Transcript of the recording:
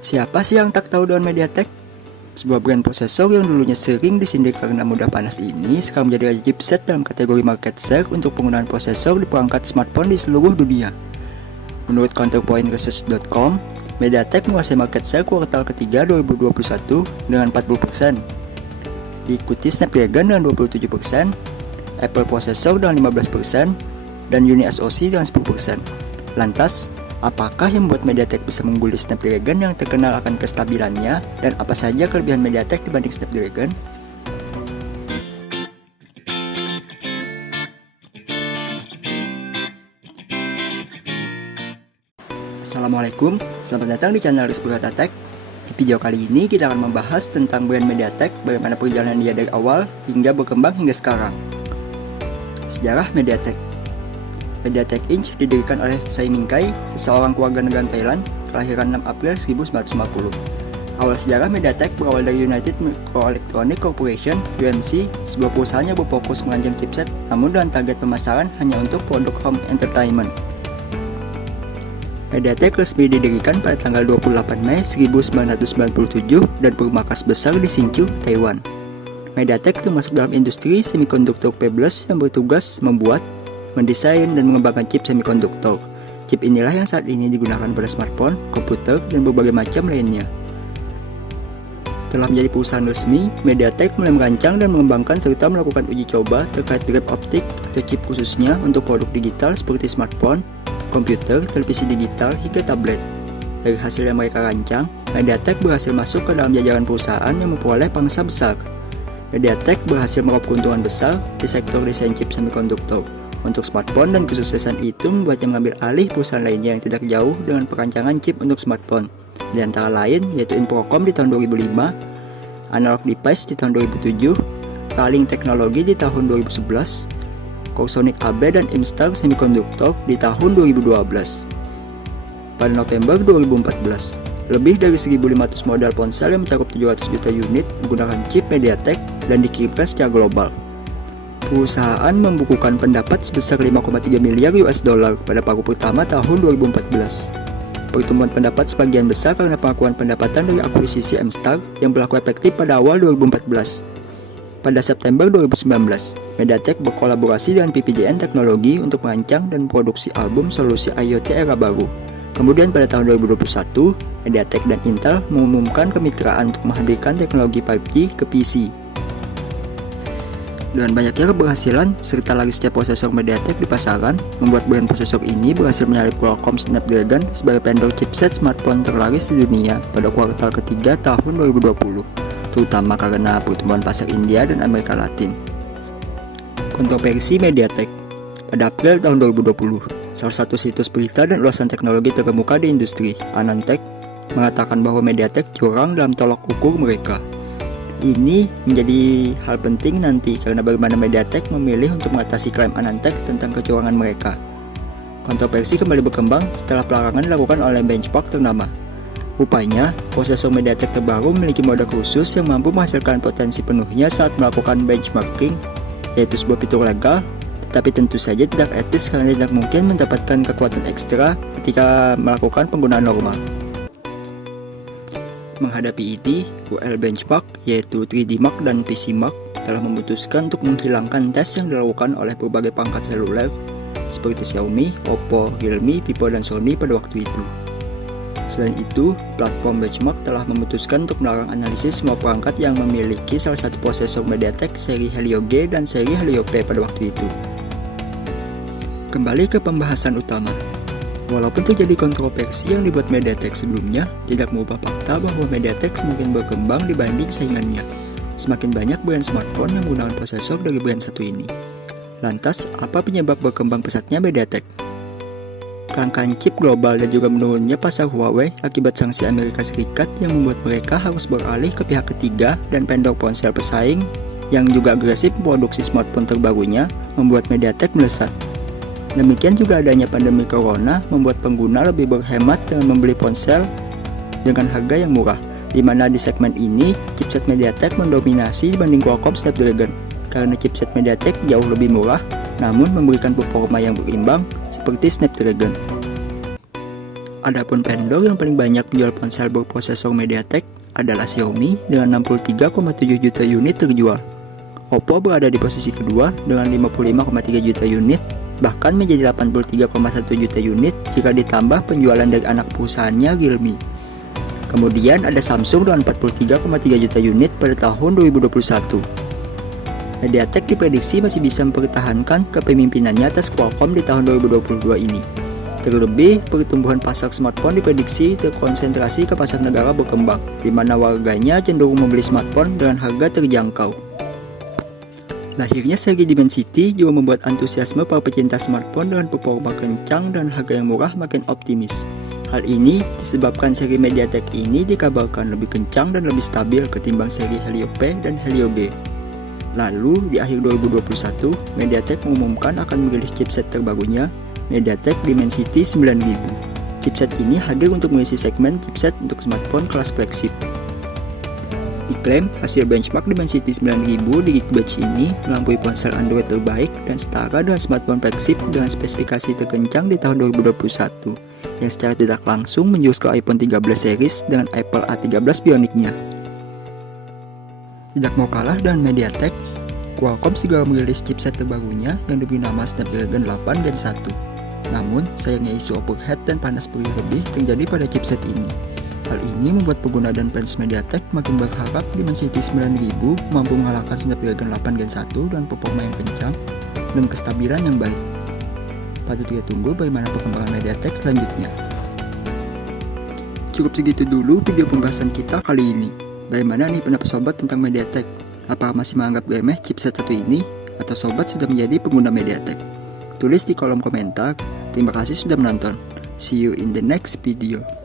Siapa sih yang tak tahu dengan MediaTek? Sebuah brand prosesor yang dulunya sering disindir karena mudah panas ini sekarang menjadi raja chipset dalam kategori market share untuk penggunaan prosesor di perangkat smartphone di seluruh dunia. Menurut counterpointresearch.com, MediaTek menguasai market share kuartal ketiga 2021 dengan 40%. Diikuti Snapdragon dengan 27%, Apple Processor dengan 15%, dan Uni SoC dengan 10%. Lantas, apakah yang membuat MediaTek bisa mengungguli Snapdragon yang terkenal akan kestabilannya, dan apa saja kelebihan MediaTek dibanding Snapdragon? Assalamualaikum, selamat datang di channel Rizky Tech. Di video kali ini kita akan membahas tentang brand MediaTek, bagaimana perjalanan dia dari awal hingga berkembang hingga sekarang. Sejarah MediaTek. MediaTek Inc. didirikan oleh Tsai Ming-kai, seseorang keluarga negaraan Thailand, kelahiran 6 April 1950. Awal sejarah MediaTek berawal dari United Microelectronics Corporation (UMC), sebuah perusahaan yang berfokus merancang chipset, namun dengan target pemasaran hanya untuk produk home entertainment. MediaTek resmi didirikan pada tanggal 28 Mei 1997 dan bermarkas besar di Hsinchu, Taiwan. MediaTek termasuk dalam industri semikonduktor fabless yang bertugas membuat, mendesain dan mengembangkan chip semikonduktor. Chip inilah yang saat ini digunakan pada smartphone, komputer, dan berbagai macam lainnya. Setelah menjadi perusahaan resmi, MediaTek mulai merancang dan mengembangkan serta melakukan uji coba terkait grip optik atau chip khususnya untuk produk digital seperti smartphone, komputer, televisi digital, hingga tablet. Dari hasil yang mereka rancang, MediaTek berhasil masuk ke dalam jajaran perusahaan yang memperoleh pangsa besar. MediaTek berhasil meraup keuntungan besar di sektor desain chip semikonduktor untuk smartphone, dan kesuksesan itu membuatnya mengambil alih perusahaan lainnya yang tidak jauh dengan perancangan chip untuk smartphone, di antara lain yaitu Infocom di tahun 2005, Analog Device di tahun 2007, Ralink Technology di tahun 2011, Corsonic AB dan Imstar Semiconductor di tahun 2012. Pada November 2014, lebih dari 1.500 model ponsel yang mencakup 700 juta unit menggunakan chip MediaTek dan dikirimkan secara global. Perusahaan membukukan pendapat sebesar 5,3 miliar US dollar pada paruh pertama tahun 2014. Pertumbuhan pendapat sebagian besar karena pengakuan pendapatan dari akuisisi Imstar yang berlaku efektif pada awal 2014. Pada September 2019, MediaTek berkolaborasi dengan PPDN Teknologi untuk merancang dan produksi album solusi IoT era baru. Kemudian pada tahun 2021, MediaTek dan Intel mengumumkan kemitraan untuk menghadirkan teknologi 5G ke PC. Dengan banyaknya keberhasilan serta larisnya prosesor MediaTek di pasaran, membuat brand prosesor ini berhasil menyalip Qualcomm Snapdragon sebagai vendor chipset smartphone terlaris di dunia pada kuartal ketiga tahun 2020, terutama karena pertumbuhan pasar India dan Amerika Latin. Kontroversi MediaTek. Pada April tahun 2020, salah satu situs berita dan ulasan teknologi terkemuka di industri, AnandTech, mengatakan bahwa MediaTek curang dalam tolak ukur mereka. Ini menjadi hal penting nanti karena bagaimana MediaTek memilih untuk mengatasi klaim AnandTech tentang kecurangan mereka. Kontroversi kembali berkembang setelah pelarangan dilakukan oleh benchmark ternama. Rupanya, prosesor MediaTek terbaru memiliki mode khusus yang mampu menghasilkan potensi penuhnya saat melakukan benchmarking, yaitu sebuah fitur legal, tetapi tentu saja tidak etis karena tidak mungkin mendapatkan kekuatan ekstra ketika melakukan penggunaan normal. Menghadapi ini, UL Benchmark yaitu 3D Mark dan PC Mark telah memutuskan untuk menghilangkan tes yang dilakukan oleh berbagai perangkat seluler seperti Xiaomi, Oppo, Realme, Vivo, dan Sony pada waktu itu. Selain itu, platform Benchmark telah memutuskan untuk melarang analisis semua perangkat yang memiliki salah satu prosesor MediaTek seri Helio G dan seri Helio P pada waktu itu. Kembali ke pembahasan utama. Walaupun terjadi kontroversi yang dibuat MediaTek sebelumnya, tidak mengubah fakta bahwa MediaTek semakin berkembang dibanding saingannya. Semakin banyak brand smartphone yang menggunakan prosesor dari brand satu ini. Lantas, apa penyebab berkembang pesatnya MediaTek? Kelangkaan chip global dan juga menurunnya pasar Huawei akibat sanksi Amerika Serikat yang membuat mereka harus beralih ke pihak ketiga dan vendor ponsel pesaing yang juga agresif memproduksi smartphone terbarunya membuat MediaTek melesat. Demikian juga adanya pandemi corona membuat pengguna lebih berhemat dengan membeli ponsel dengan harga yang murah, di mana di segmen ini chipset MediaTek mendominasi dibanding Qualcomm Snapdragon karena chipset MediaTek jauh lebih murah namun memberikan performa yang berimbang seperti Snapdragon. Adapun vendor yang paling banyak menjual ponsel berprosesor MediaTek adalah Xiaomi dengan 63,7 juta unit terjual. Oppo berada di posisi kedua dengan 55,3 juta unit, bahkan menjadi 83,1 juta unit jika ditambah penjualan dari anak perusahaannya Realme. Kemudian ada Samsung dengan 43,3 juta unit pada tahun 2021. MediaTek diprediksi masih bisa mempertahankan kepemimpinannya atas Qualcomm di tahun 2022 ini. Terlebih, pertumbuhan pasar smartphone diprediksi terkonsentrasi ke pasar negara berkembang, di mana warganya cenderung membeli smartphone dengan harga terjangkau. Lahirnya seri Dimensity juga membuat antusiasme para pecinta smartphone dengan performa kencang dan harga yang murah makin optimis. Hal ini disebabkan seri MediaTek ini dikabarkan lebih kencang dan lebih stabil ketimbang seri Helio P dan Helio G. Lalu, di akhir 2021, MediaTek mengumumkan akan merilis chipset terbarunya, MediaTek Dimensity 9000. Chipset ini hadir untuk mengisi segmen chipset untuk smartphone kelas flagship. Diklaim, hasil benchmark Dimensity 9000 di Geekbench ini melampaui ponsel Android terbaik dan setara dengan smartphone flagship dengan spesifikasi terkencang di tahun 2021, yang secara tidak langsung menjurus ke iPhone 13 series dengan Apple A13 Bionic-nya. Tidak mau kalah dengan MediaTek, Qualcomm segera merilis chipset terbarunya yang diberi nama Snapdragon 8 Gen 1. Namun, sayangnya isu overheat dan panas berlebih terjadi pada chipset ini. Hal ini membuat pengguna dan fans MediaTek makin berharap Dimensity 9000 mampu mengalahkan Snapdragon 8 Gen 1 dengan performa yang kencang dan kestabilan yang baik. Patut kita tunggu bagaimana perkembangan MediaTek selanjutnya. Cukup segitu dulu video pembahasan kita kali ini. Bagaimana nih pendapat sobat tentang MediaTek? Apakah masih menganggap remeh chipset satu ini? Atau sobat sudah menjadi pengguna MediaTek? Tulis di kolom komentar. Terima kasih sudah menonton. See you in the next video.